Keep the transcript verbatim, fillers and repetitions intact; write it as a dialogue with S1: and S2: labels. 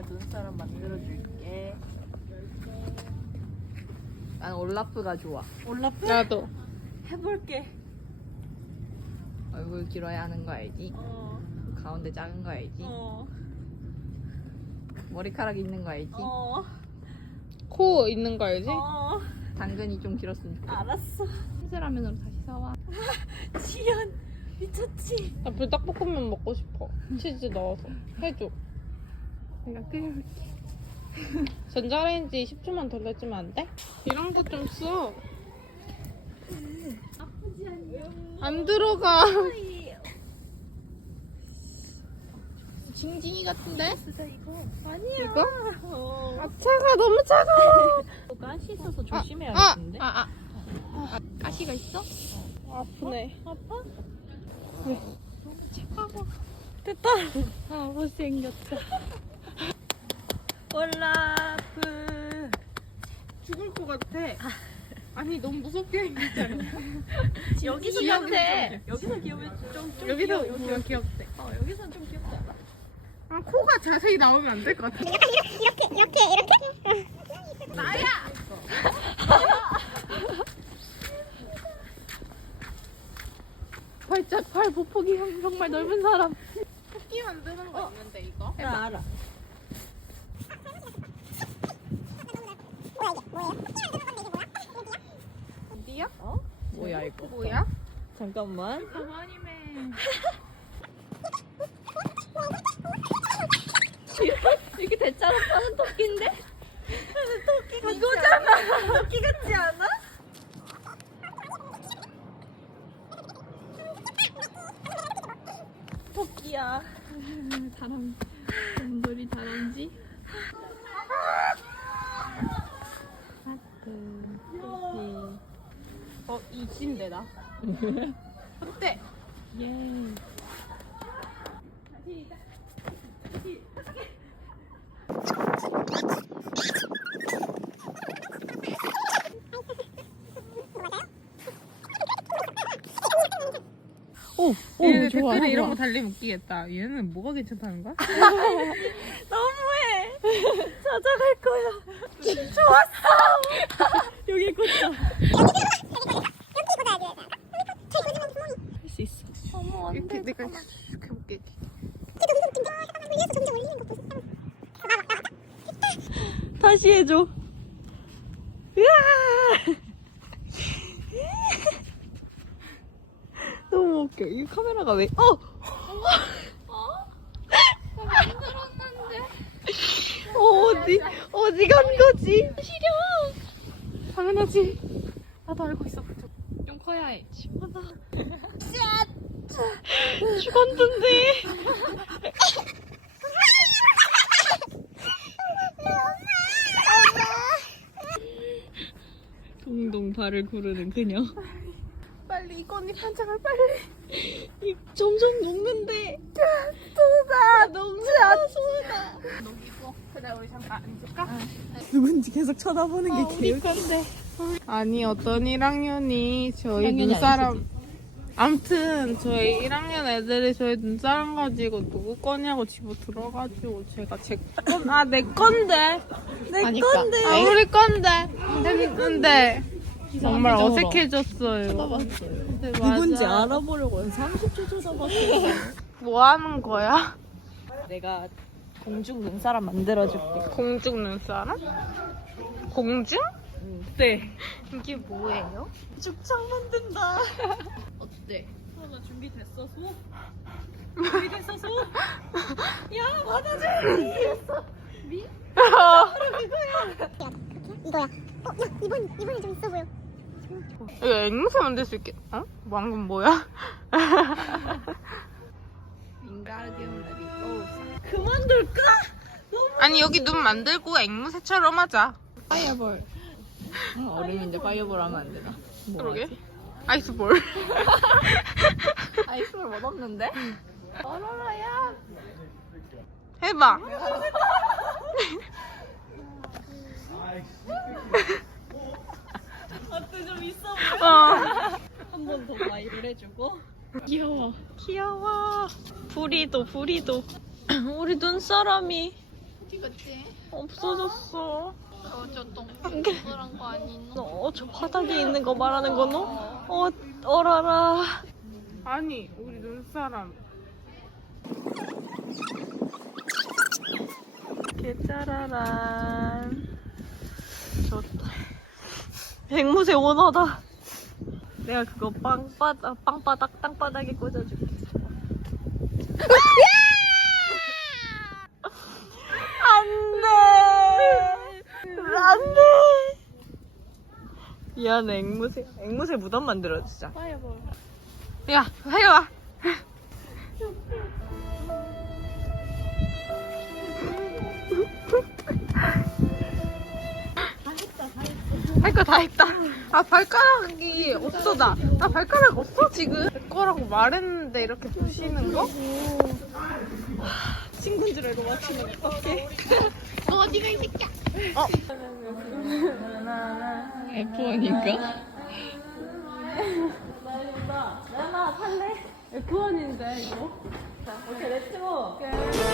S1: 눈사람 만들어줄게. 난 올라프가 좋아.
S2: 올라프?
S3: 나도.
S2: 해볼게.
S1: 얼굴 길어야 하는 거 알지?
S2: 어.
S1: 가운데 작은 거 알지?
S2: 어.
S1: 머리카락 있는 거 알지?
S2: 어.
S3: 코 있는 거 알지?
S2: 어.
S1: 당근이 좀 길었으면 좋겠다.
S2: 알았어.
S1: 흰세라면으로 다시 사와.
S2: 지연 미쳤지?
S3: 나 불닭볶음면 먹고 싶어. 치즈 넣어서. 해줘.
S1: 내가 끓여볼게.
S3: 전자레인지 십 초만 돌려주면 안 돼? 이런 거 좀 써.
S2: 아프지 않냐?
S3: 안 들어가.
S1: 징징이 같은데?
S2: 진짜 이거 아니야.
S3: 이거?
S2: 어.
S3: 아, 차가 너무 차가워.
S2: 가시 있어서
S3: 아,
S2: 조심해야겠는데.
S3: 아, 아,
S1: 아, 가시가 있어?
S3: 아. 아프네.
S2: 아파?
S3: 왜?
S1: 너무 차가워.
S2: 됐다.
S1: 아, 못생겼다.
S2: 올라프.
S3: 죽을 것 같아. 아니, 너무 무섭게 생겼잖아.
S2: 여기서
S1: 귀엽네.
S2: 귀엽대. 여기서 귀여우면 좀, 좀
S3: 여기서
S2: 귀여워.
S3: 보면 귀엽대.
S2: 어, 여기서는 좀 귀엽지 않아?
S3: 아, 코가 자세히 나오면 안 될 것 같아.
S1: 팔짝 팔 보폭이 정말 넓은 사람.
S3: 토끼 만드는 거 있는데, 이거?
S2: 나 알아.
S3: 어디야?
S2: 어?
S1: 뭐야 이거?
S3: 뭐야?
S2: 잠깐만.
S3: 가만히매.
S1: 이렇게 대짜로 파는 토끼인데?
S2: 토끼 같지 이거잖아. 토끼 같지 않아? 토끼야.
S1: 다람 곰돌이 다람쥐. 하트. 토끼.
S3: 어, 이 집인데, 나. 어때?
S1: 예. 오, 오,
S3: 얘
S1: 좋아.
S3: 댓글에 이런
S1: 좋아.
S3: 거 달리면 웃기겠다. 얘는 뭐가 괜찮다는 거야?
S2: 너무해. 찾아갈 거야. 좋았어. 여기 꽂자.
S1: 할 수 있어.
S2: 어머
S3: 이렇게 내가 슉 해볼게.
S2: 다시 해줘. 으아! 너무 웃겨. 이 카메라가 왜? 어! 어, 어디 어디 간 거지? 시려.
S3: 당연하지. 나도 알고 있어.
S1: 좀 커야 해.
S2: 죽었는데. 동동 발을 구르는 그녀.
S3: 빨리 이거 언니 반장을 빨리.
S2: 이 점점 녹는데. 소다 녹는다 소다.
S3: 녹이고. 그래, 우리 잠깐 앉을까?
S2: 누군지 계속 쳐다보는
S3: 어,
S2: 게
S3: 우리
S2: 개웃겨.
S3: 건데. 아니, 어떤 일 학년이 저희
S1: 학년이
S3: 눈사람.
S1: 아니시지?
S3: 암튼 저희 일 학년 애들이 저희 눈사람 가지고 누구 거냐고 집어 들어가지고 제가 제 건, 아, 내 건데.
S2: 내
S1: 아니까.
S2: 건데.
S3: 아, 우리 건데. 했는데 정말
S1: 표정으로
S3: 어색해졌어요.
S1: 쳐다봤어요.
S3: 네,
S2: 누군지
S3: 맞아.
S2: 알아보려고 삼십 초 쳐다봤어.
S3: 뭐 하는 거야?
S2: 내가 공중 눈사람 만들어줄게.
S3: 공중 눈사람? 공중? 네. 이게 뭐예요?
S2: 죽창 만든다.
S1: 어때?
S2: 어, 나 준비됐어, 소? 준비됐어, 소? 야, 받아줘야지.
S4: 이거야. 어, 야, 이번, 이번에 좀 있어 보여.
S3: 이거 앵무새 만들 수 있겠, 어? 방금 뭐야?
S1: 윙가르디움 레비오사.
S2: 그만둘까?
S3: 아니, 여기 눈 만들고 앵무새처럼 하자.
S1: 파이어볼. 어, 얼음인데 파이어볼 하면 안 되나? 뭐
S3: 그러게.
S1: 하지?
S3: 아이스볼.
S1: 아이스볼 못 없는데? 얼어라야.
S3: 해봐.
S2: 어때, 좀 있어 보여?
S3: 어.
S2: 한 번 더 가위를 해주고.
S1: 귀여워.
S2: 귀여워. 부리도, 부리도. 우리 눈사람이
S1: 어디 갔지?
S3: 없어졌어.
S1: 저저 동그란 거 아니노?
S2: 어, 저 바닥에 있는 거 말하는 거노? 어, 어라라.
S3: 아니 우리 눈사람.
S2: 개짜라란. 좋다. 앵무새 원하다. 내가 그거 빵바닥, 빵바닥, 땅바닥에 꽂아줄게. 안 돼! 안 돼! 미안해, 앵무새. 앵무새 무덤 만들어주자.
S3: 야 해봐. 할 거 다 했다. 아 발가락이 없어 나. 나 발가락 없어 지금. 내 거라고 말했는데 이렇게 부시는 거?
S2: 친구인 줄 알고 맞추면 어떡해.
S1: 너 어디가 이 새끼야? 에프원인가?
S3: 에프원인데 이거.
S2: 오케이, 렛츠고.
S3: 오케이.